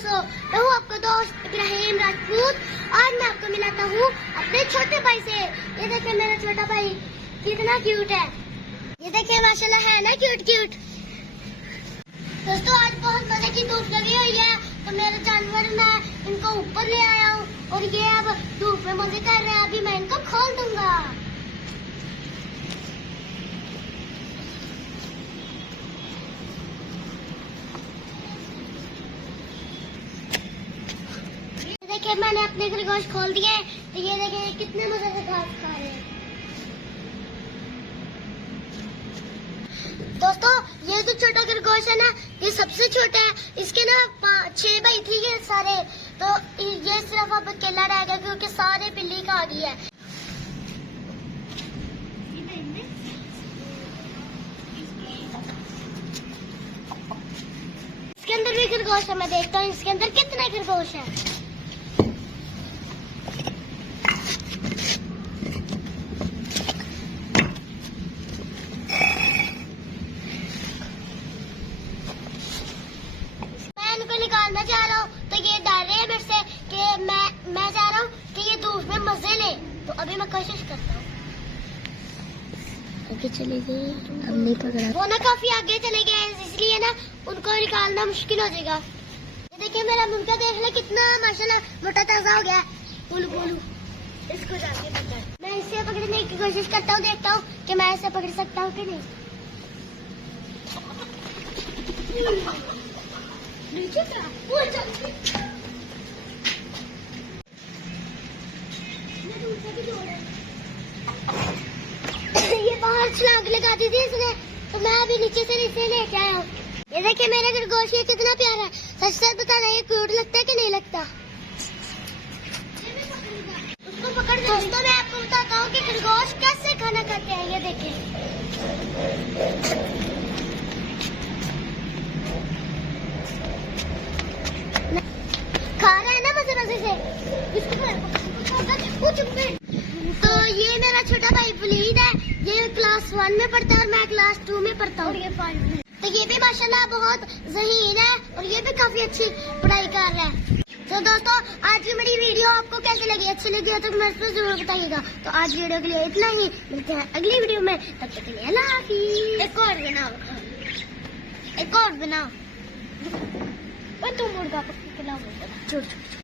दोस्तों, मैं हूँ आपका दोस्त इब्राहिम राजपूत। आज मैं आपको मिलाता हूँ अपने छोटे भाई से। ये देखिए मेरा छोटा भाई कितना क्यूट है। ये देखिए माशाल्लाह है ना क्यूट क्यूट। दोस्तों आज बहुत मजे की धूप लगी हुई है, तो मेरे जानवर मैं इनको ऊपर ले आया हूँ और ये अब धूप में मजे कर रहे हैं। अभी मैं इनको खोल दूंगा। देखिए मैंने अपने खरगोश खोल दिए, तो ये देखिए कितने मजे से घास खा रहे हैं। दोस्तों ये जो छोटा खरगोश है ना, ये सबसे छोटा है। इसके ना 6 भाई थे ये सारे, तो ये सिर्फ अब अकेला रह गया क्योंकि सारे बिल्ली खा गई है। इसके अंदर भी खरगोश है, मैं देखता हूँ इसके अंदर कितने खरगोश है। निकालना चाह रहा हूँ तो ये डर रहे हैं मेरे से कि मैं चाह रहा हूँ कि ये धूप में मजे ले, तो अभी मैं कोशिश करता हूँ। आगे चले गए, अब नहीं पकड़ा। वो ना काफी आगे चले गए, इसलिए ना उनको निकालना मुश्किल हो जाएगा। ये देखिए मेरा मुर्गा देख ले कितना माशाल्लाह मोटा ताजा हो गया। बोलू बोलू इसको जाके पकड़। मैं इसे पकड़ने की कोशिश करता हूँ, देखता हूँ कि मैं इसे पकड़ सकता हूँ कि नहीं। नीचे का ये बाहर छलांग लगा दी थी इसने, तो मैं अभी नीचे से इसे लेके आया हूँ। ये देखिए मेरा खरगोश ये कितना प्यारा है। सच सच बताना ये क्यूट लगता है कि नहीं लगता। उसको पकड़। दोस्तों मैं आपको बताता हूँ कि खरगोश कैसे खाना खाते हैं। ये देखिए खा रहा है ना मजे मजे से। तो ये मेरा छोटा भाई वलीद है, ये क्लास 1 में पढ़ता है और मैं क्लास 2 में पढ़ता हूँ। तो ये भी माशाल्लाह बहुत ज़हीन है और ये भी काफी अच्छी पढ़ाई कर रहा है। तो दोस्तों आज की मेरी वीडियो आपको कैसी लगी, अच्छी लगी तो कमेंट में जरूर बताइएगा। तो आज वीडियो के लिए इतना ही, मिलते हैं अगली वीडियो में, तब तक के लिए अल्लाह हाफिज़। एक और बनाओ तुम मुर्गा पकड़ के लाओ।